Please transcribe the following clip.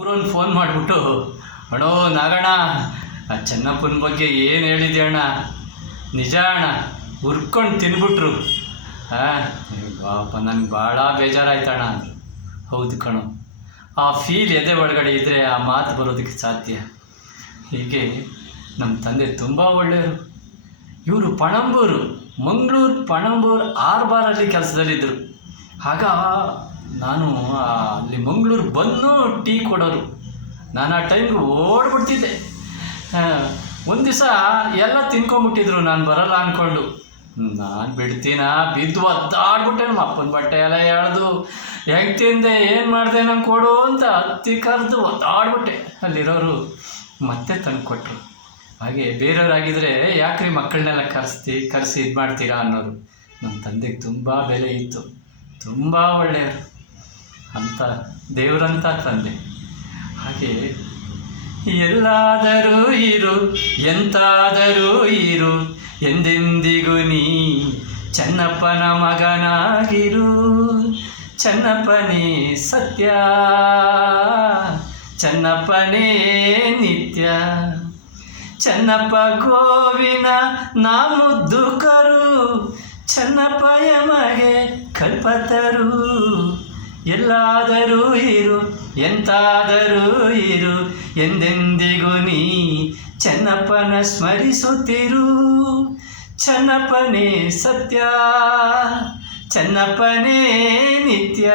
ಊರೊಂದು phone ಮಾಡಿಬಿಟ್ಟು, ಅಣ್ಣೋ ನಾಗಣ್ಣ, ಆ ಚೆನ್ನಪ್ಪನ ಬಗ್ಗೆ ಏನು ಹೇಳಿದೆ ಅಣ್ಣ, ನಿಜ ಅಣ್ಣ, ಹುರ್ಕೊಂಡು ತಿನ್ಬಿಟ್ರು. ಪಾಪ ನನಗೆ ಭಾಳ ಬೇಜಾರಾಯ್ತಣ್ಣ ಅಂದರು. ಹೌದು ಕಣೋ, ಆ ಫೀಲ್ ಎದೆ ಒಳಗಡೆ ಇದ್ದರೆ ಆ ಮಾತು ಬರೋದಕ್ಕೆ ಸಾಧ್ಯ. ಹೀಗೆ ನಮ್ಮ ತಂದೆ ತುಂಬ ಒಳ್ಳೆಯವರು. ಇವರು ಪಣಂಬೂರು, ಮಂಗಳೂರು ಪಣಂಬೂರು ಆರ್ಬಾರಲ್ಲಿ ಕೆಲಸದಲ್ಲಿದ್ದರು. ಆಗ ನಾನು ಅಲ್ಲಿ ಮಂಗಳೂರು ಬಂದು ಟೀ ಕೊಡೋರು. ನಾನು ಆ ಟೈಮ್ಗೆ ಓಡ್ಬಿಡ್ತಿದ್ದೆ. ಒಂದು ದಿವಸ ಎಲ್ಲ ತಿನ್ಕೊಂಬಿಟ್ಟಿದ್ರು, ನಾನು ಬರಲ್ಲ ಅಂದ್ಕೊಂಡು. ನಾನು ಬಿಡ್ತೀನ, ಬಿದ್ದು ಒದ್ದಾಡ್ಬಿಟ್ಟೆ. ನಮ್ಮ ಅಪ್ಪನ ಬಟ್ಟೆ ಎಲ್ಲ ಎಳೆದು ಹೆಂಗೆ ತಿಂದೆ, ಏನು ಮಾಡಿದೆ ನಂಗೆ ಕೊಡು ಅಂತ ಹತ್ತಿ ಕರೆದು ಒದ್ದಾಡ್ಬಿಟ್ಟೆ. ಅಲ್ಲಿರೋರು ಮತ್ತೆ ತಂದು ಕೊಟ್ಟರು. ಹಾಗೆ ಬೇರೆಯವರಾಗಿದ್ದರೆ ಯಾಕ್ರಿ ಮಕ್ಕಳನ್ನೆಲ್ಲ ಕರೆಸಿ ಇದು ಮಾಡ್ತೀರಾ ಅನ್ನೋರು. ನಮ್ಮ ತಂದೆಗೆ ತುಂಬ ಬೆಲೆ ಇತ್ತು, ತುಂಬ ಒಳ್ಳೆಯವರು, ಅಂತ ದೇವರಂತ ತಂದೆ. ಹಾಗೆ ಎಲ್ಲಾದರೂ ಇರು, ಎಂತಾದರೂ ಇರು, ಎಂದೆಂದಿಗೂ ನೀ ಚೆನ್ನಪ್ಪನ ಮಗನಾಗಿರು. ಚೆನ್ನಪ್ಪನೇ ಸತ್ಯ, ಚೆನ್ನಪ್ಪನೇ ನಿತ್ಯ. ಚೆನ್ನಪ್ಪ ಗೋವಿನ ನಾ ಮುದ್ದು ಕರು, ಚೆನ್ನಪ್ಪ ಯಮಗೆ ಕಲ್ಪತರು. ಎಲ್ಲಾದರೂ ಇರು, ಎಂತಾದರೂ ಇರು, ಎಂದೆಂದಿಗೂ ನೀ ಚೆನ್ನಪ್ಪನ ಸ್ಮರಿಸುತ್ತಿರು. ಚೆನ್ನಪ್ಪನೇ ಸತ್ಯ, ಚೆನ್ನಪ್ಪನೇ ನಿತ್ಯ.